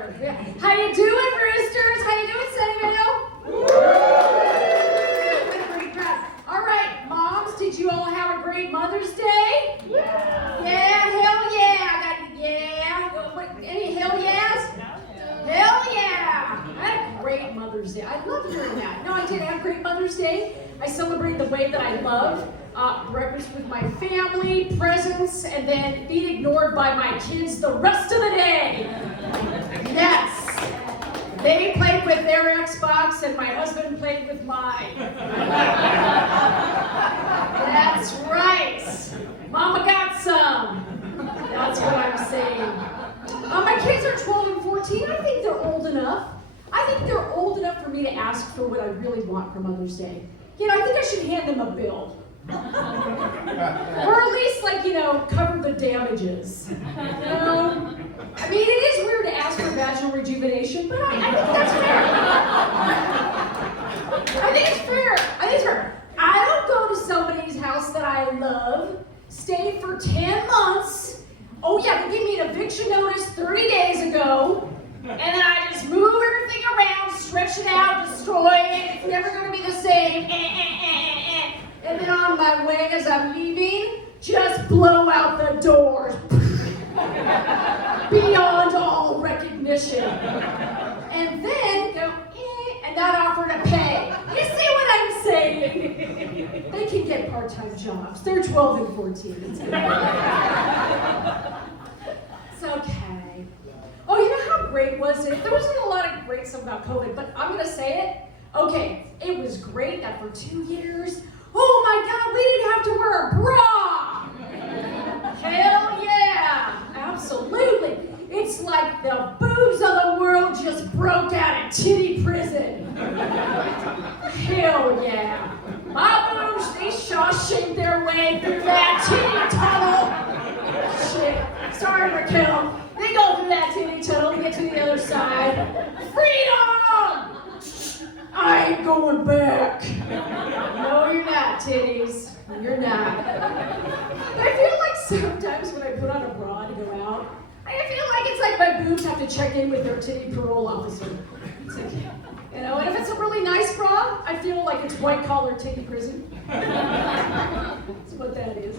better. Yeah. How you doing, Roosters? How you doing, Sunnyvale? What a great crowd. All right, moms, did you all have a great Mother's Day? Yeah, hell yeah. Any hell yeahs? Hell yeah. I had a great Mother's Day. I love hearing that. No, I did have a great Mother's Day. I celebrated the way that I love. Breakfast with my family, presents, and then being ignored by my kids the rest of the day. Yes. They played with their Xbox and my husband played with mine. That's right. Mama got some. That's what I'm saying. My kids are 12 and 14. I think they're old enough. I think they're old enough for me to ask for what I really want for Mother's Day. You know, I think I should hand them a bill. Or at least, cover the damages. I mean, it is weird to ask for vaginal rejuvenation, but I think that's fair. I think it's fair. I don't go to somebody's house that I love, stay for 10 months. Oh yeah, they gave me an eviction notice 30 days ago, and then I just move everything around, stretch it out, destroy it. It's never going to be the same. And then on my way as I'm leaving, just blow out the doors. Beyond all recognition. And then go, and not offer to pay. You see what I'm saying? They can get part-time jobs. They're 12 and 14. It's okay. Oh, you know how great was it? There wasn't a lot of great stuff about COVID, but I'm going to say it. Okay, it was great that for 2 years, oh my God, we didn't have to wear a bra! Hell yeah! Absolutely! It's like the boobs of the world just broke out of titty prison. Hell yeah! My boobs, they shape their way through that titty tunnel. Shit. Sorry, Raquel. They go through that titty tunnel to get to the other side. Freedom! I ain't going back. No, you're not, titties. You're not. But I feel like sometimes when I put on a bra to go out, I feel like it's like my boobs have to check in with their titty parole officer. It's like, and if it's a really nice bra, I feel like it's white-collar titty prison. That's what that is.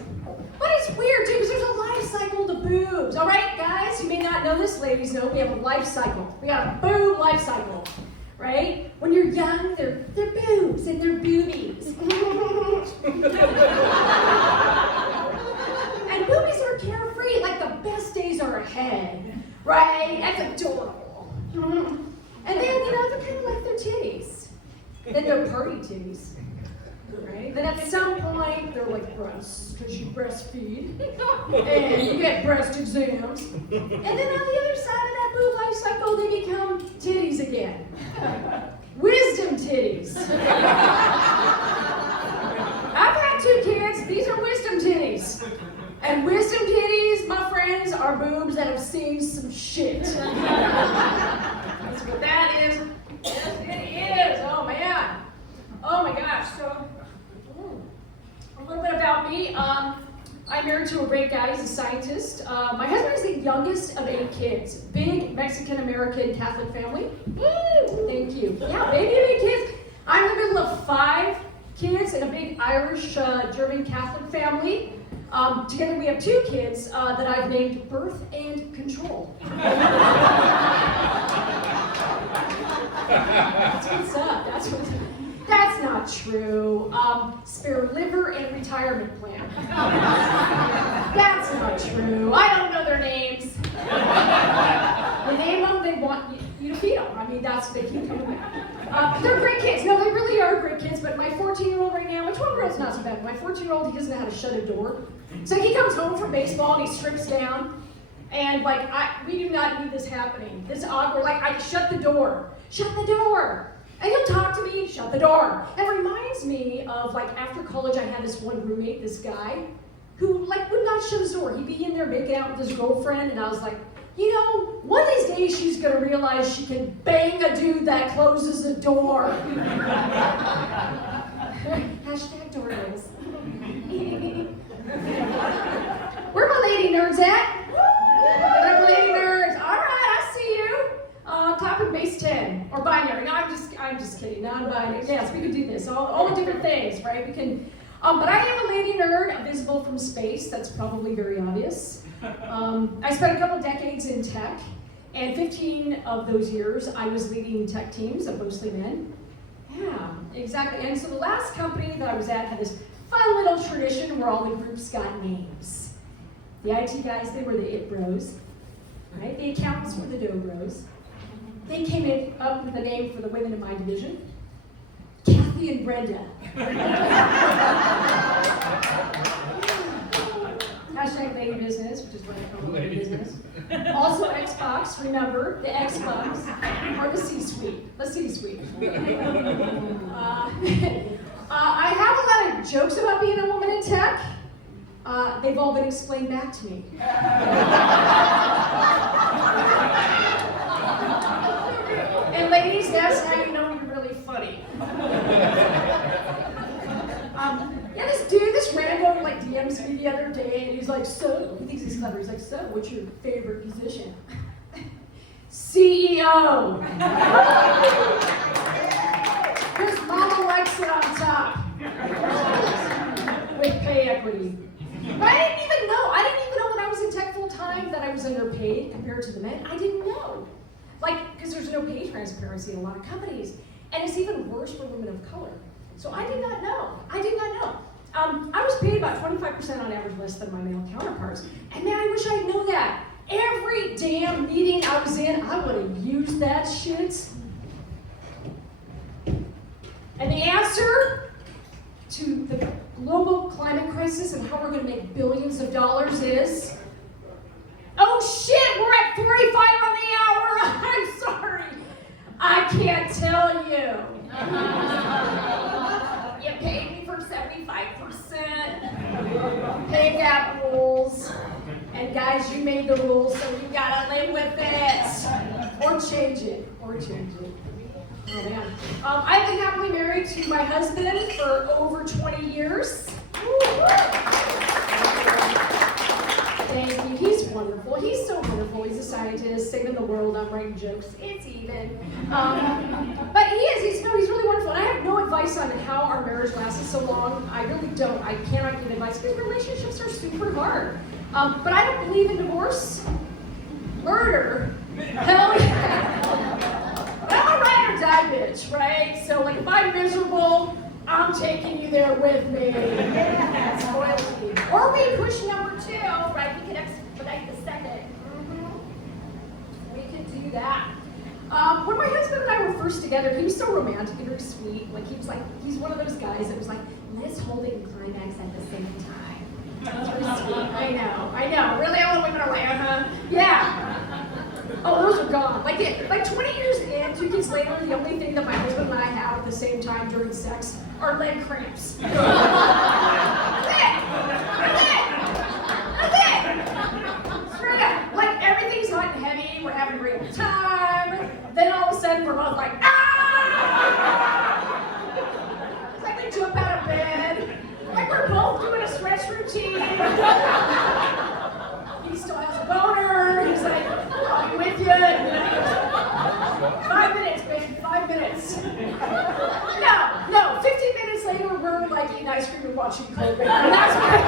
But it's weird, too, because there's a life cycle to boobs. All right, guys? You may not know this, ladies know we have a life cycle. We got a boob life cycle. Right? When you're young, they're boobs and they're boobies. And boobies are carefree, like the best days are ahead. Right? That's adorable. And then, they're kind of like their titties. Then they're party titties. Right? Then at some point, they're like breasts, because you breastfeed. And you get breast exams. And then on the other side of that boob life cycle, they become titties again. Wisdom titties. I've had 2 kids. These are wisdom titties. And wisdom titties, my friends, are boobs that have seen some shit. That's what that is. Yes, it is. Oh, man. Oh, my gosh. So, a little bit about me. I'm married to a great guy. He's a scientist. My husband is the youngest of 8 kids. Big Mexican-American Catholic family. Woo! Thank you. Yeah, baby, 8 kids. I'm in the middle of 5 kids in a big Irish, German Catholic family. Together we have 2 kids that I've named Birth and Control. That's what's up. That's not true. Spare liver and retirement plan. That's not true. I don't know their names. They name them, they want you to feed them. I mean, they keep coming back. They're great kids. No, they really are great kids, but my 14-year-old right now, my 12-year-old's not so bad. My 14-year-old, he doesn't know how to shut a door. So he comes home from baseball and he strips down. And we do not need this happening. This is awkward. I shut the door. Shut the door. And he'll talk to me, shut the door. It reminds me of, after college, I had this one roommate, this guy, who, would not shut his door. He'd be in there making out with his girlfriend, and I was like, one of these days she's going to realize she can bang a dude that closes the door. Hashtag doorways. Where are my lady nerds at? What up, lady nerds? All right, I see you. or binary. No, I'm just kidding. Non-binary. Yes, we could do this. All the different things, right? We can. But I am a lady nerd, visible from space. That's probably very obvious. I spent a couple decades in tech, and 15 of those years I was leading tech teams of mostly men. Yeah, exactly. And so the last company that I was at had this fun little tradition where all the groups got names. The IT guys, they were the it bros, right? The accountants were the dough bros. They came up with a name for the women in my division. Kathy and Brenda. Hashtag lady business, which is what I call lady business. Also Xbox, remember, the Xbox, or the C-suite. The C-suite. I have a lot of jokes about being a woman in tech. They've all been explained back to me. And ladies, that's how you know you're really funny. Yeah, this random like DMs me the other day, and he's like, so, he thinks he's clever. He's like, so, what's your favorite position? CEO. Because Mama likes it on top. With pay equity. But I didn't even know when I was in tech full time that I was underpaid compared to the men. I didn't know. Like, because there's no pay transparency in a lot of companies. And it's even worse for women of color. So I did not know. I was paid about 25% on average less than my male counterparts. And man, I wish I'd known that. Every damn meeting I was in, I would have used that shit. And the answer to the global climate crisis and how we're going to make billions of dollars is, oh shit, we're at 45 on the hour. I'm sorry. I can't tell you. You paid me for 75%. Pay gap rules. And guys, you made the rules, so you gotta live with it. Or change it. Oh man. I've been happily married to my husband for over 20 years. Thank you. He's wonderful. He's so wonderful. He's a scientist, saving the world. I'm writing jokes. It's even. But he is. He's really wonderful. And I have no advice on how our marriage lasted so long. I really don't. I cannot give advice because relationships are super hard. But I don't believe in divorce. Murder. Hell yeah. But I'm a ride or die bitch, right? So like if I'm miserable, I'm taking you there with me. That's loyalty. Or we push number 2, right? We can expedite the second. We can do that. When my husband and I were first together, he was so romantic and very sweet. He's one of those guys that was like, let's hold it and climax at the same time. That's really sweet. I know. Really, all the women are like, yeah. Oh, those are gone. Like 20 years in, 2 kids later, the only thing that my husband and I have at the same time during sex are leg cramps. That's it. Straight up. Like everything's hot and heavy. We're having a great time. Then all of a sudden, we're both like, ah! It's like we jump out of bed. Like we're both doing a stretch routine. He still has a boner. He's like, I'll be with you. 5 minutes, babe, 5 minutes. No, 15 minutes later, we're like eating ice cream and watching Cold Bear. And that's what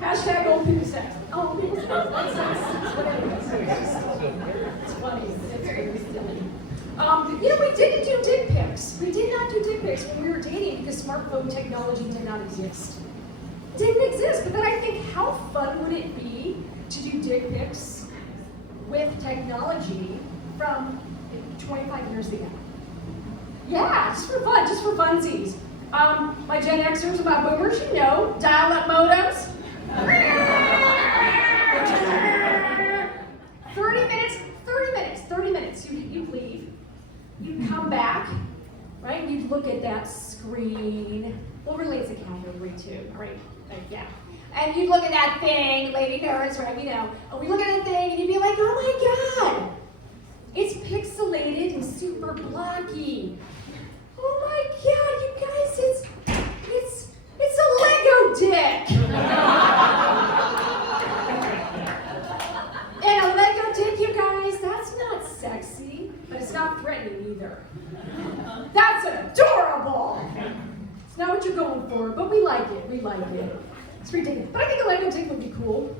hashtag old people sex. Old people sex. It's funny. It's very silly. We didn't do dick pics. We did not do dick pics when we were dating because smartphone technology did not exist. It didn't exist, but then I think how fun would it be to do dick pics with technology from 25 years ago? Yeah, just for funsies. My Gen Xers, my boomers, dial-up modems. 30 minutes. You leave. You come back, right? You look at that screen. Well, really, it's a calendar too, right? Yeah. And you'd look at that thing, lady nerds, right? And we look at that thing, and you'd be like, oh my God, it's pixelated and super blocky. Oh my God, you guys, it's a Lego dick. And a Lego dick, you guys, that's not sexy, but it's not what you're going for, but we like it. We like it. It's ridiculous. But I think a Lego dick would be cool.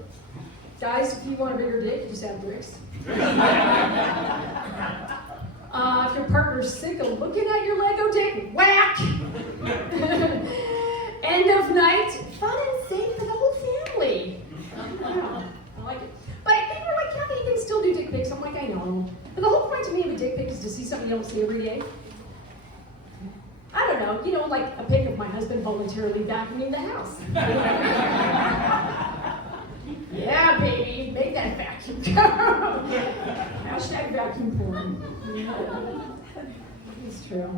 Guys, if you want a bigger dick, just add bricks. If your partner's sick of looking at your Lego dick, whack! End of night, fun and safe for the whole family. Yeah, I like it. But people are like, Kathy, you can still do dick pics. I'm like, I know. But the whole point to me of a dick pic is to see something you don't see every day. I don't know, like a pic of my husband voluntarily vacuuming the house. Yeah, baby, make that vacuum go. Hashtag vacuum porn. It's true.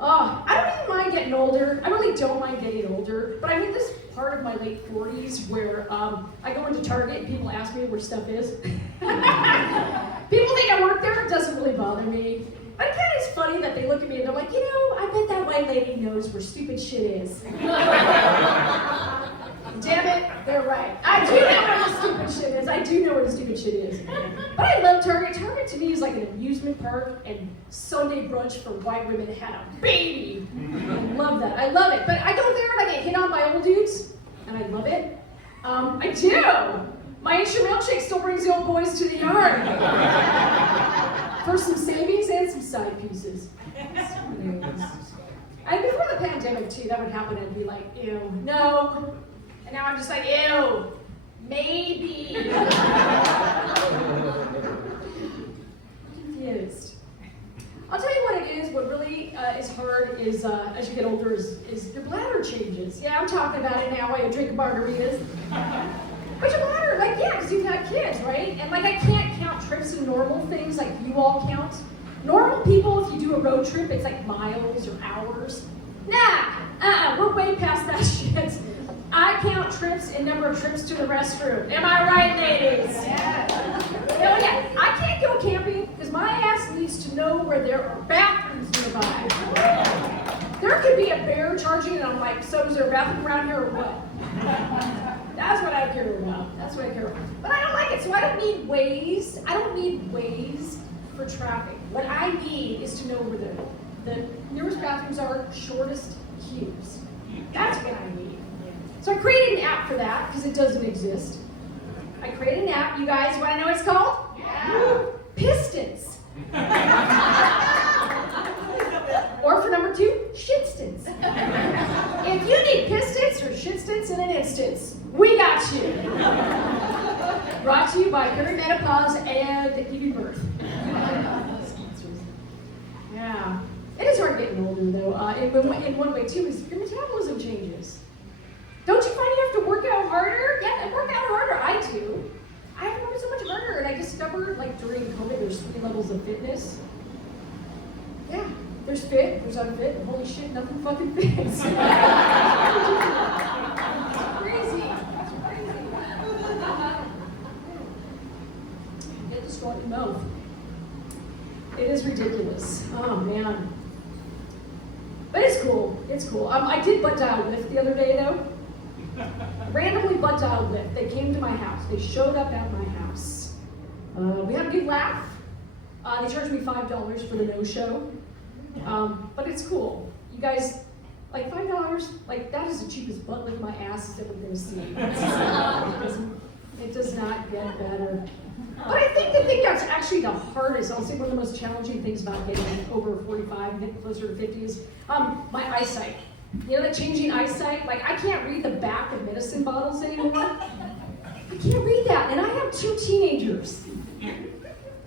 I don't even mind getting older. I really don't mind getting older. But I'm in this part of my late 40s where I go into Target and people ask me where stuff is. People think I work there. It doesn't really bother me. But it kind of is funny that they look at me and they're like, I bet that white lady knows where stupid shit is. Damn it, they're right. I do know where the stupid shit is. I do know where the stupid shit is. But I love Target. Target to me is like an amusement park and Sunday brunch for white women that had a baby. I love that. I love it. But I go there and I get hit on by old dudes, and I love it. I do. My instant milkshake still brings the old boys to the yard. For some savings and some side pieces. And before the pandemic too, that would happen and I'd be like, ew, no. And now I'm just like, ew, maybe. Confused. I'll tell you what it is. What really is hard is, as you get older, is your bladder changes. Yeah, I'm talking about it now while you drink margaritas. But your bladder, because you've had kids, right? And I can't count trips in normal things like you all count. Normal people, if you do a road trip, it's like miles or hours. Nah, we're way past that shit. I count trips in number of trips to the restroom. Am I right, ladies? Yeah. Yeah. I can't go camping because my ass needs to know where there are bathrooms nearby. There could be a bear charging and I'm like, so is there a bathroom around here or what? That's what I care about. That's what I care about. But I don't like it, so I don't need ways. I don't need ways for traffic. What I need is to know where the nearest bathrooms are, shortest queues. That's what I need. So I created an app for that, because it doesn't exist. I created an app. You guys want to know what it's called? Yeah. Pistons. Or for number 2, shitstons. If you need pistons or shitstons in an instance, we got you. Brought to you by perimenopause and giving birth. Yeah. It is hard getting older, though. In one way, too, is your metabolism changes. Don't you find you have to work out harder? Yeah, I work out harder. I do. I have to work so much harder, and I discovered, during COVID, there's 3 levels of fitness. Yeah. There's fit, there's unfit, and holy shit, nothing fucking fits. It's crazy. It's crazy. Get the straw in your mouth. It is ridiculous. Oh, man. But it's cool. It's cool. I did butt dial lift the other day, though. Randomly butt dial lift. They came to my house. They showed up at my house. We had a good laugh. They charged me $5 for the no-show. But it's cool. You guys, $5, that is the cheapest butt lift my ass is ever going to see. It does not get better. But I think the thing that's actually the hardest, I'll say one of the most challenging things about getting over 45 and getting closer to 50 is my eyesight. That changing eyesight? I can't read the back of medicine bottles anymore. I can't read that, and I have 2 teenagers.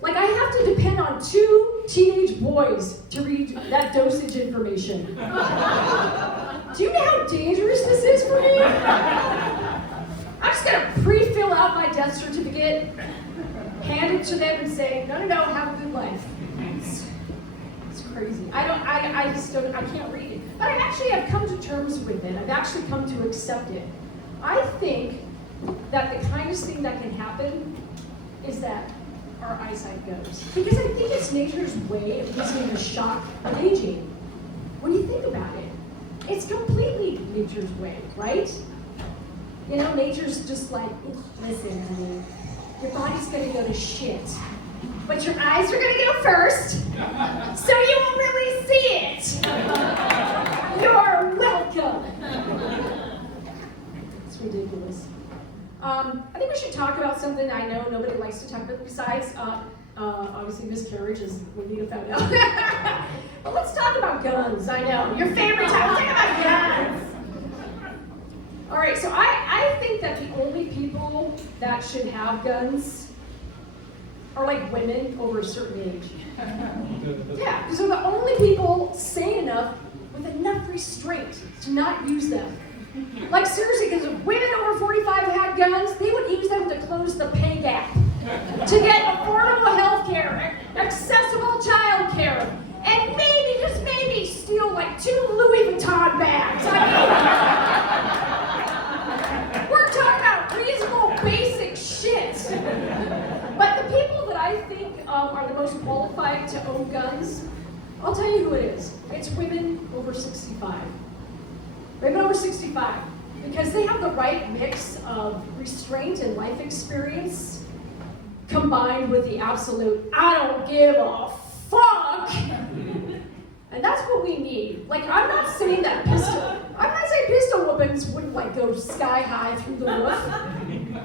I have to depend on 2 teenage boys to read that dosage information. Do you know how dangerous this is for me? I'm just gonna pre-fill out my death certificate, hand it to them and say, no, have a good life. It's crazy. I can't read it. But I've come to terms with it. I've actually come to accept it. I think that the kindest thing that can happen is that our eyesight goes. Because I think it's nature's way of giving the shock of aging. When you think about it, it's completely nature's way, right? Nature's just listen, honey, your body's gonna go to shit, but your eyes are gonna go first, so you won't really see it. You're welcome. I think we should talk about something I know nobody likes to talk about besides, obviously miscarriages, we need to find out. But let's talk about guns, I know. Your favorite time, let's talk about guns. All right, so I think that the only people that should have guns are like women over a certain age. Yeah, because they're the only people sane enough with enough restraint to not use them. Like seriously, because if women over 45 had guns, they would use them to close the pay gap, to get affordable health care, accessible child care, and maybe, just maybe, steal like 2 Louis Vuitton bags. I mean, we're talking about reasonable, basic shit. But the people that I think are the most qualified to own guns, I'll tell you who it is. It's women over 65. Women over 65. Because they have the right mix of restraint and life experience combined with the absolute, I don't give a fuck. And that's what we need. Like, I'm not saying that I'm not saying pistol whoopings wouldn't like go sky high through the roof.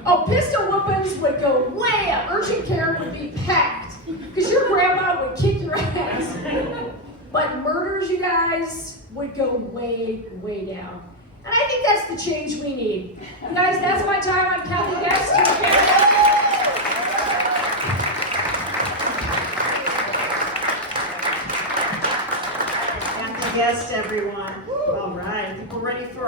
Oh, pistol whoopings would go way up. Urgent care would be packed. Because your grandma would kick your ass. But murders, you guys, would go way, way down. And I think that's the change we need. You guys, that's my time. I'm Klotz-Guest. Klotz-Guest, everyone. All right, I think we're ready for our